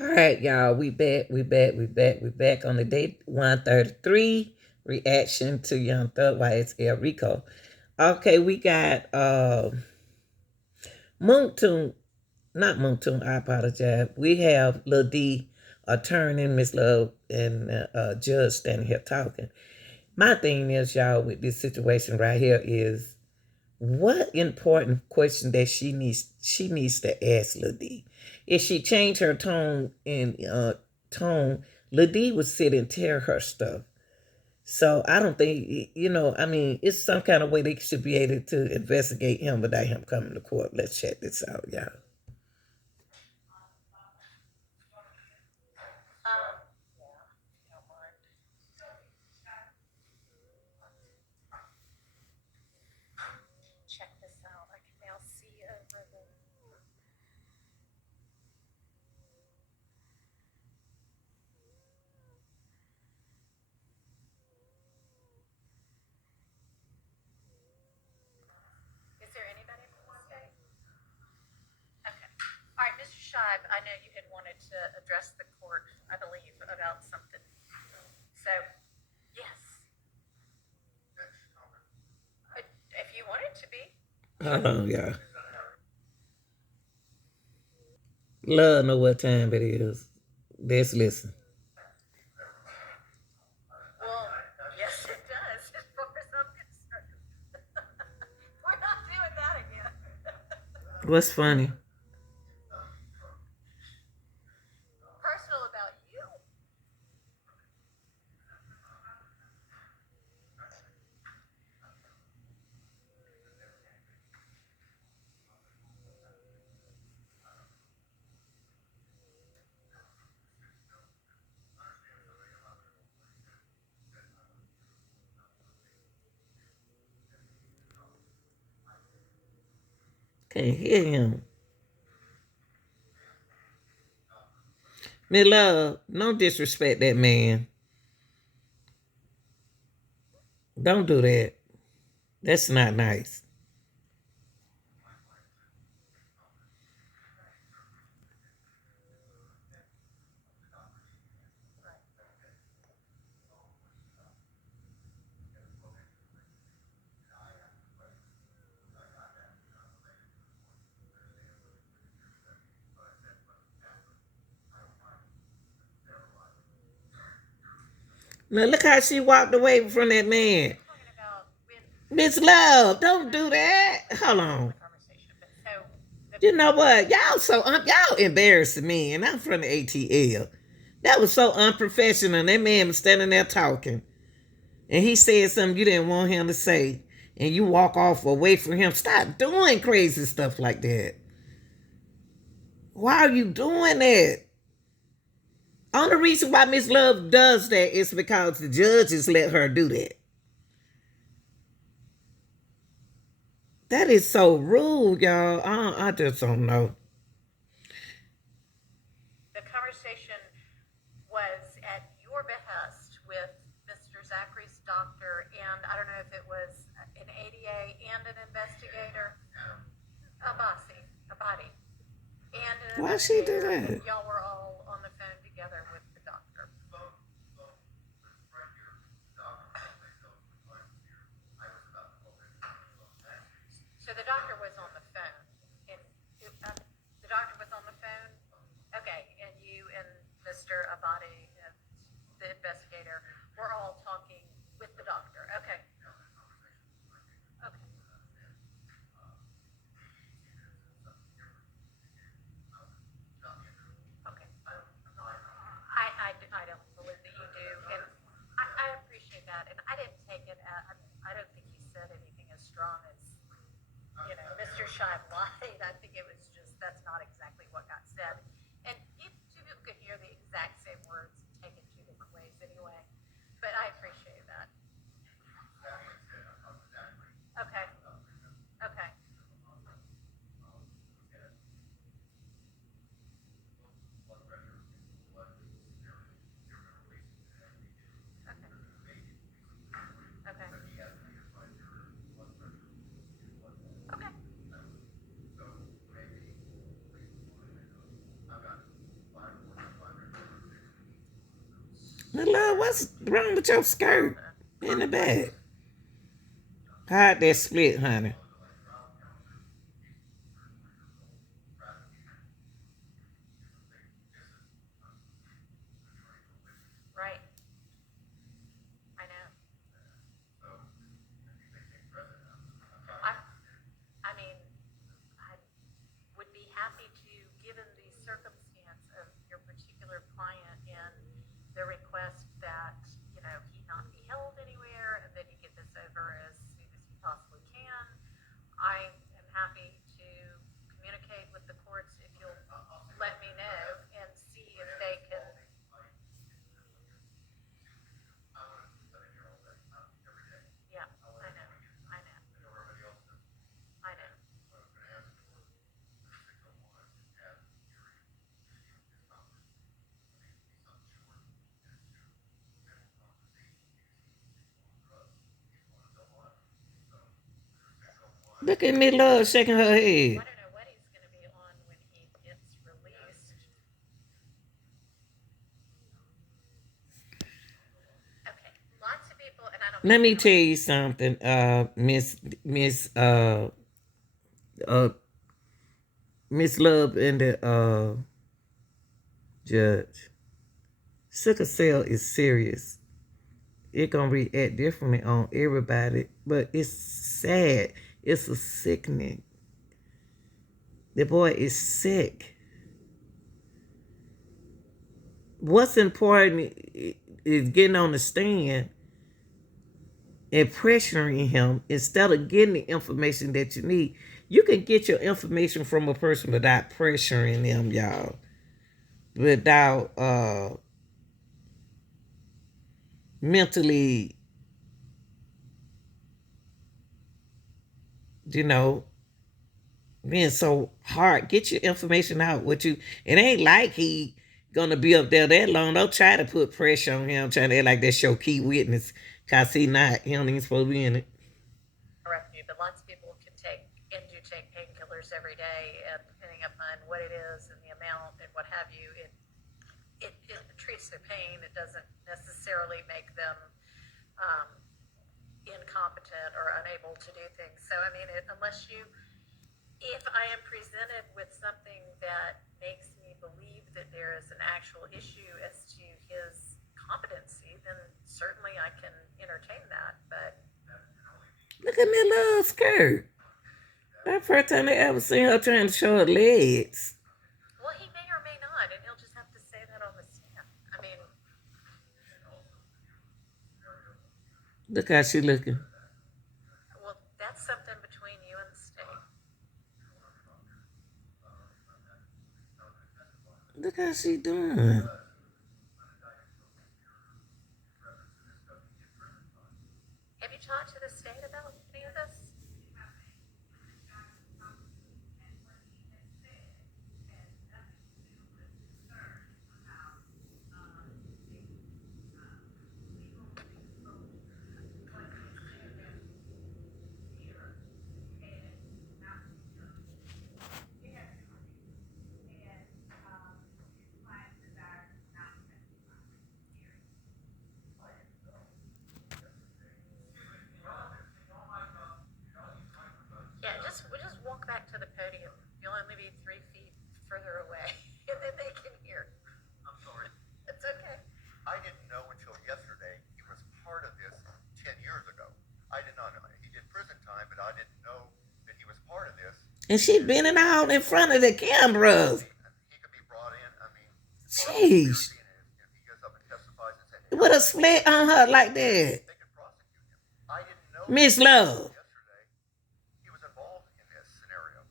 All right, y'all. We back on the day 133. Reaction to Young Thug by El Rico. Okay, we got Moontoon, not Moontoon, I apologize. We have Lil D, attorney, Miss Love, and Judge standing here talking. My thing is, y'all, with this situation right here is what important question that she needs to ask Lil D. If she changed her tone, Lil D would sit and tell her stuff. So I don't think I mean, it's some kind of way they should be able to investigate him without him coming to court. Let's check this out, y'all. Hold on, y'all. Love know what time it is. Let's listen. What's funny? Can't hear him. Me love, don't disrespect that man. Don't do that. That's not nice. Now look how she walked away from that man. Miss Love, don't do that. Hold on. You know what? Y'all embarrassing me, and I'm from the ATL. That was so unprofessional. That man was standing there talking, and he said something you didn't want him to say, and you walk off away from him. Stop doing crazy stuff like that. Why are you doing that? Only reason why Miss Love does that is because the judges let her do that. That is so rude, y'all. I just don't know. Why she do that? Love, what's wrong with your skirt in the back? Hide that split, honey. Right. I know. I, I mean, I would be happy to, given the circumstance of your particular client and the request that, he not be held anywhere and that he get this over as soon as he possibly can. I am happy to communicate with the courts if you'll let me know and see if they can. Yeah, I know. I know. I know. Look at me, love, shaking her Well, head. I don't know what he's going to be on when he gets released. Okay, lots of people, and I don't mean Let to me sound tell like you something, Miss uh Miss Love and the judge. Sickle cell is serious. It gonna react differently on everybody, but it's sad. It's a sickening. The boy is sick. What's important is getting on the stand and pressuring him instead of getting the information that you need. You can get your information from a person without pressuring them, y'all. Without mentally, you know, being so hard. Get your information out. What you it ain't like he gonna be up there that long. Don't try to put pressure on him, trying to act like that's your key witness. Cause he don't even supposed to be in it. correct you, but lots of people can take and do take painkillers every day, and depending upon what it is and the amount and what have you, it treats their pain. It doesn't necessarily make them um, incompetent or unable to do things. So, I mean, unless you, if I am presented with something that makes me believe that there is an actual issue as to his competency, then certainly I can entertain that. But Look at me little skirt. That first time I ever seen her trying to show her legs. well, he may or may not, and he'll just have to say that on the stand. I mean, Look how she looking. well, that's something between you and the state. Look how she doing. Have you talked to the state about any of this? Yeah, just we'll just walk back to the podium. You'll only be 3 feet further away, and then they can hear. I'm sorry. It's okay. I didn't know until yesterday he was part of this 10 years ago. I did not know. He did prison time, but I didn't know that he was part of this. And she bending out in front of the cameras. He could be brought in. I mean, Jeez. if he gets up and testifies and said, With a split on her like that. they could prosecute him. I didn't know Miss Love. yesterday he was involved in this scenario.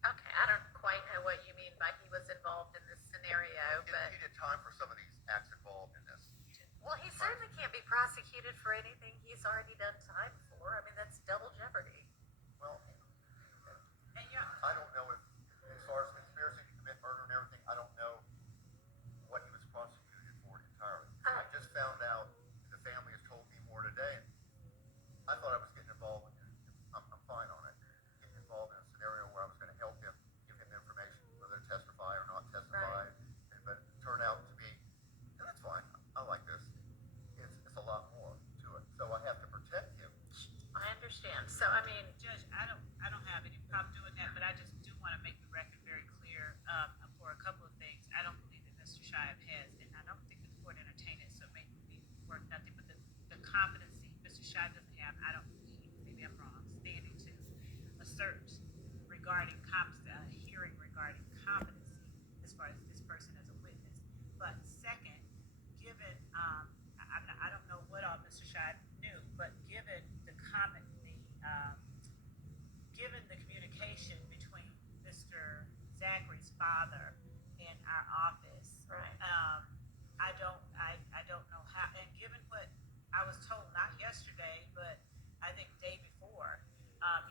Okay, I don't quite know what you mean by he was involved in this scenario, but he did time for some of these acts involved in this. Well, he certainly can't be prosecuted for anything he's already done time for. I mean, that's double jeopardy. Well, and yeah, I don't know if, as far as conspiracy to commit murder and everything, I don't know what he was prosecuted for entirely. I just found out the family has told me more today. I thought I was getting involved. I'm fine on it. Getting involved in a scenario where I was going to help him, give him information, whether testify or not testify. Right. But it turned out to be, and that's fine. I like this. father in our office. Right. I don't know how, and given what I was told, not yesterday, but I think the day before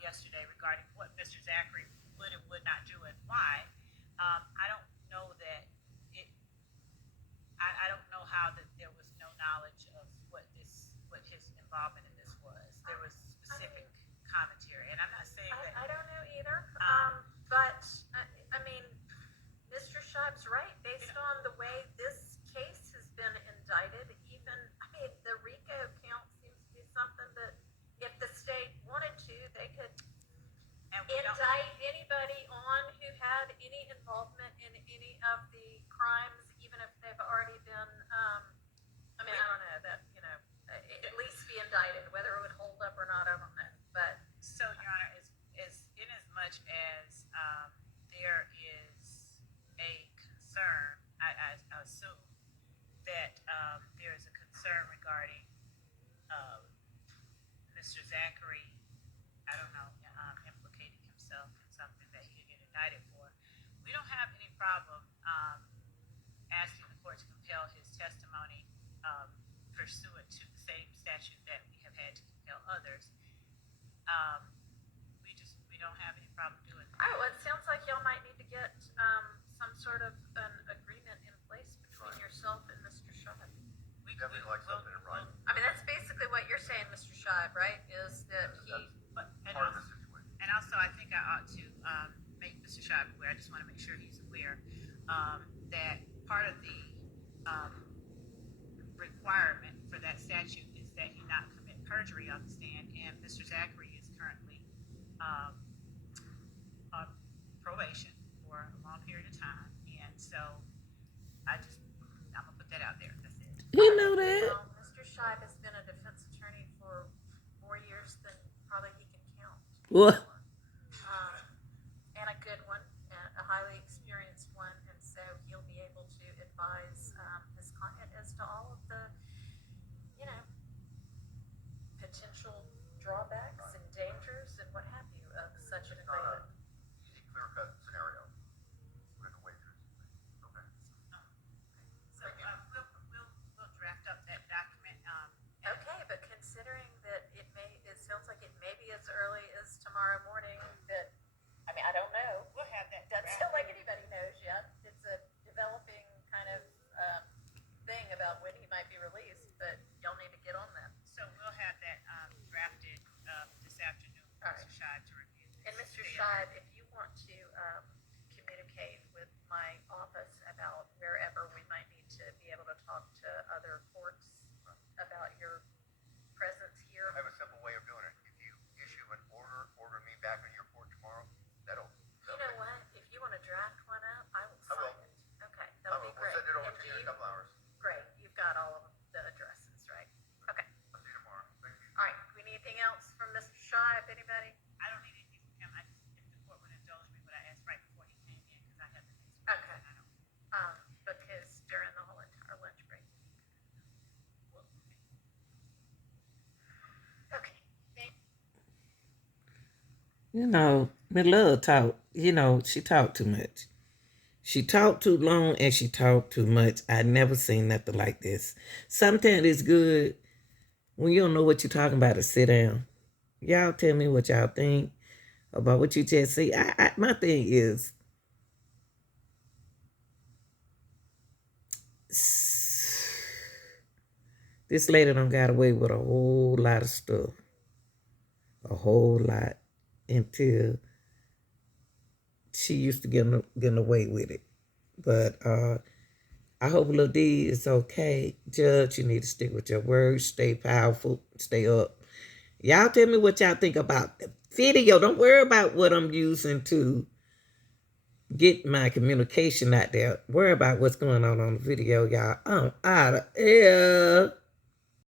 yesterday, regarding what Mr. Zachary would and would not do and why, I don't know that it. I don't know how that there was no knowledge of what his involvement in this was. There was specific commentary, and I'm not saying that. I don't know either. But I mean, Mr. Scheib's right. Based on the way this case has been indicted, even I mean, the RICO count seems to be something that if the state wanted to, they could indict anybody on who had any involvement in any of the crimes, even if they've already been. I mean, I don't know that at least be indicted. Whether it would hold up or not, I don't know. But so, Your Honor, is in as much as there is a concern, I assume that there is a concern regarding Mr. Zachary. I don't know, implicating himself in something that he could get indicted for. We don't have any problem asking the court to compel his testimony pursuant to the same statute that we have had to compel others. We don't have any problem doing that. All right, well, it sounds like y'all might need to get some sort of an agreement in place between yourself and Mr. Scheib. We definitely like something in writing. I mean, that's basically what you're saying, Mr. Scheib, right? Is that part of the situation. And also, I think I ought to make Mr. Scheib aware. I just want to make sure he's aware that part of the requirement for that statute is that he not commit perjury on the stand, and Mr. Zachary is currently on probation for a long period of time, and so I'm gonna put that out there. That's it. You know that. Well, Mr. Scheib has been a defense attorney for more years than probably he can count. What? And a good one, a highly experienced one, and so he'll be able to advise his client as to all of the, potential drawbacks and dangers and what have you of such an agreement. Easy, clear-cut scenario. We're gonna wait through this thing. Okay. So we'll draft up that document. Okay, but considering that it sounds like it may be as early as tomorrow morning. That I mean, I don't know. We'll have that. Doesn't sound like anybody knows yet. It's a developing kind of thing about when he might be released, but y'all need to get on that. So we'll have that drafted this afternoon, Mr. Scheib, to review this. And Mr. Scheib, if you want to communicate with my office about wherever we might need to be able to talk to other courts about your presence here. I have a simple way of doing it. If you issue an order me back on your court tomorrow, that'll. You know what? If you want to draft one up, I will sign it. Okay, that'll be great. We'll send it over to you in a couple hours. Great. You've got all of the addresses, right? Okay. I'll see you tomorrow. Thank you. All right. Do we need anything else from Mr. Scheib? Anybody? I don't need anything from him. If the court would indulge me, what I asked right before he came in, because I had the next one. Okay. Because during the whole entire lunch break. Okay. My love talk. She talked too much. She talked too long and she talked too much. I never seen nothing like this. Sometimes it's good when you don't know what you're talking about to sit down. Y'all tell me what y'all think about what you just see. My thing is, this lady done got away with a whole lot of stuff. A whole lot. Until she used to getting away with it. But I hope Lil D is okay. Judge, you need to stick with your words. Stay powerful. Stay up. Y'all tell me what y'all think about the video. Don't worry about what I'm using to get my communication out there. Worry about what's going on the video, y'all. I'm out of here.